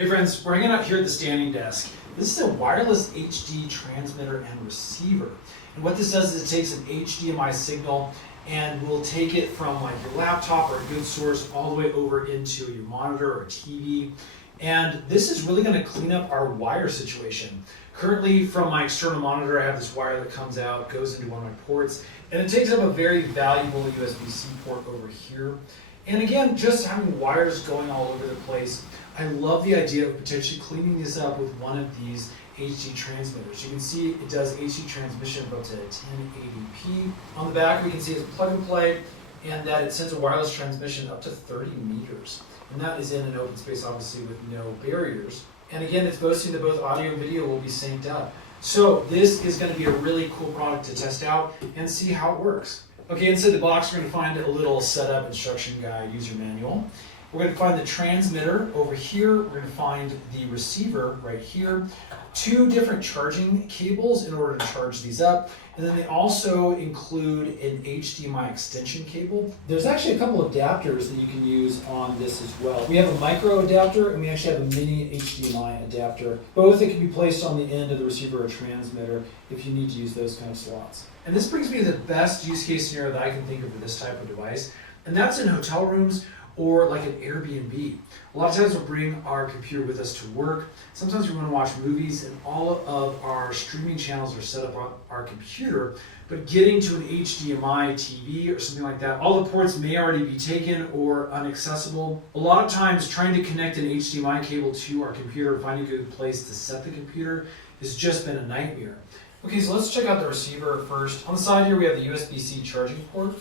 Hey friends, we're hanging out here at the standing desk. This is a wireless HD transmitter and receiver. And what this does is it takes an HDMI signal and will take it from like your laptop or a good source all the way over into your monitor or TV. And this is really going to clean up our wire situation. Currently, from my external monitor, I have this wire that comes out, goes into one of my ports, and it takes up a very valuable USB-C port over here. And again, just having wires going all over the place, I love the idea of potentially cleaning this up with one of these HD transmitters. You can see it does HD transmission of up to 1080p. On the back, we can see it's plug and play, and that it sends a wireless transmission up to 30 meters. And that is in an open space, obviously, with no barriers. And again, it's boasting that both audio and video will be synced up. So this is going to be a really cool product to test out and see how it works. Okay, inside the box, we're going to find a little setup instruction guide, user manual. We're going to find the transmitter over here. We're going to find the receiver right here. Two different charging cables in order to charge these up. And then they also include an HDMI extension cable. There's actually a couple of adapters that you can use on this as well. We have a micro adapter and we actually have a mini HDMI adapter. Both that can be placed on the end of the receiver or transmitter if you need to use those kind of slots. And this brings me to the best use case scenario that I can think of for this type of device. And that's in hotel rooms or like an Airbnb. A lot of times we'll bring our computer with us to work. Sometimes we want to watch movies and all of our streaming channels are set up on our computer, but getting to an HDMI TV or something like that, all the ports may already be taken or inaccessible. A lot of times trying to connect an HDMI cable to our computer and finding a good place to set the computer has just been a nightmare. Okay, so let's check out the receiver first. On the side here we have the USB-C charging port,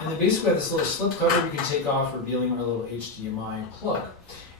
and then basically we have this little slip cover we can take off, revealing our little HDMI plug.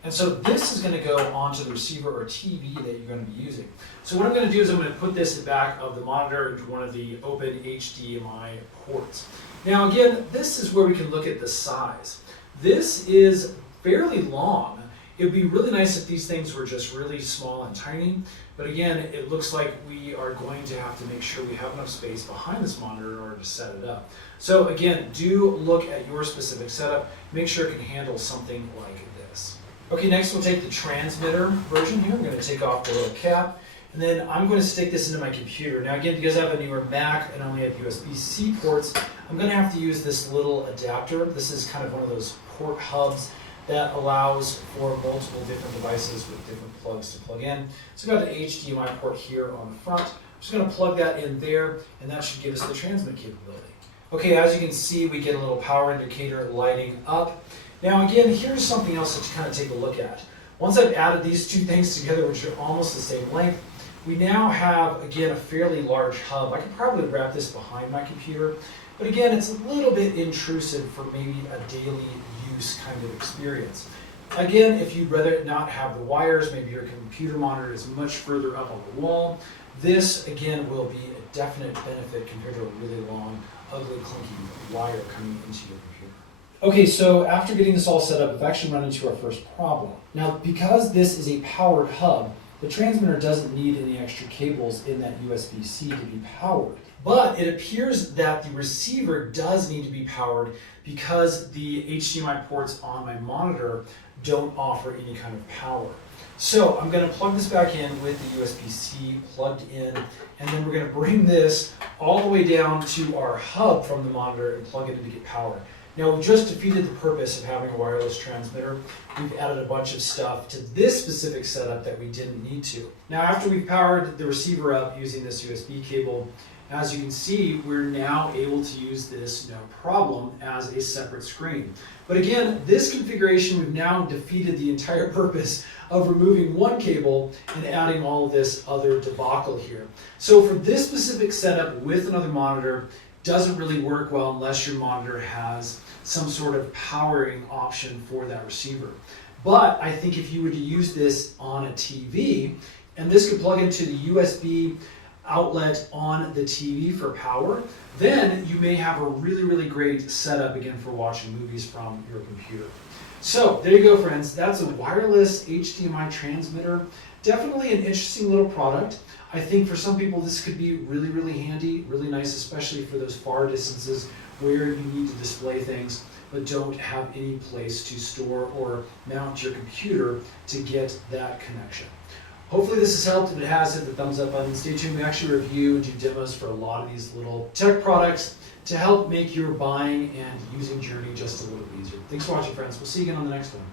And so this is going to go onto the receiver or TV that you're going to be using. So what I'm going to do is I'm going to put this at the back of the monitor into one of the open HDMI ports. Now again, this is where we can look at the size. This is fairly long. It would be really nice if these things were just really small and tiny, but again, it looks like we are going to have to make sure we have enough space behind this monitor in order to set it up. So again, do look at your specific setup, make sure it can handle something like this. Okay, next we'll take the transmitter version here. I'm going to take off the little cap, and then I'm going to stick this into my computer. Now again, because I have a newer Mac and only have USB-C ports, I'm going to have to use this little adapter. This is kind of one of those port hubs that allows for multiple different devices with different plugs to plug in. So I've got the HDMI port here on the front. I'm just going to plug that in there, and that should give us the transmit capability. Okay, as you can see, we get a little power indicator lighting up. Now again, here's something else that you kind of take a look at. Once I've added these two things together, which are almost the same length, we now have, again, a fairly large hub. I could probably wrap this behind my computer, but again, it's a little bit intrusive for maybe a daily use kind of experience. Again, if you'd rather not have the wires, maybe your computer monitor is much further up on the wall, this again will be a definite benefit compared to a really long, ugly, clunky wire coming into your computer. Okay, so after getting this all set up, we've actually run into our first problem. Now, because this is a powered hub, the transmitter doesn't need any extra cables in that USB-C to be powered. But it appears that the receiver does need to be powered because the HDMI ports on my monitor don't offer any kind of power. So I'm going to plug this back in with the USB-C plugged in, and then we're going to bring this all the way down to our hub from the monitor and plug it in to get power. Now we've just defeated the purpose of having a wireless transmitter. We've added a bunch of stuff to this specific setup that we didn't need to. Now after we've powered the receiver up using this USB cable, as you can see, we're now able to use this no problem as a separate screen. But again, this configuration, we've now defeated the entire purpose of removing one cable and adding all of this other debacle here. So for this specific setup with another monitor, doesn't really work well unless your monitor has some sort of powering option for that receiver. But I think if you were to use this on a TV, and this could plug into the USB outlet on the TV for power, then you may have a really, really great setup again for watching movies from your computer. So there you go, friends. That's a wireless HDMI transmitter. Definitely an interesting little product. I think for some people this could be really, really handy, really nice, especially for those far distances where you need to display things. but don't have any place to store or mount your computer to get that connection. Hopefully this has helped. If it has, hit the thumbs up button. Stay tuned. We actually review and do demos for a lot of these little tech products to help make your buying and using journey just a little bit easier. Thanks for watching, friends. We'll see you again on the next one.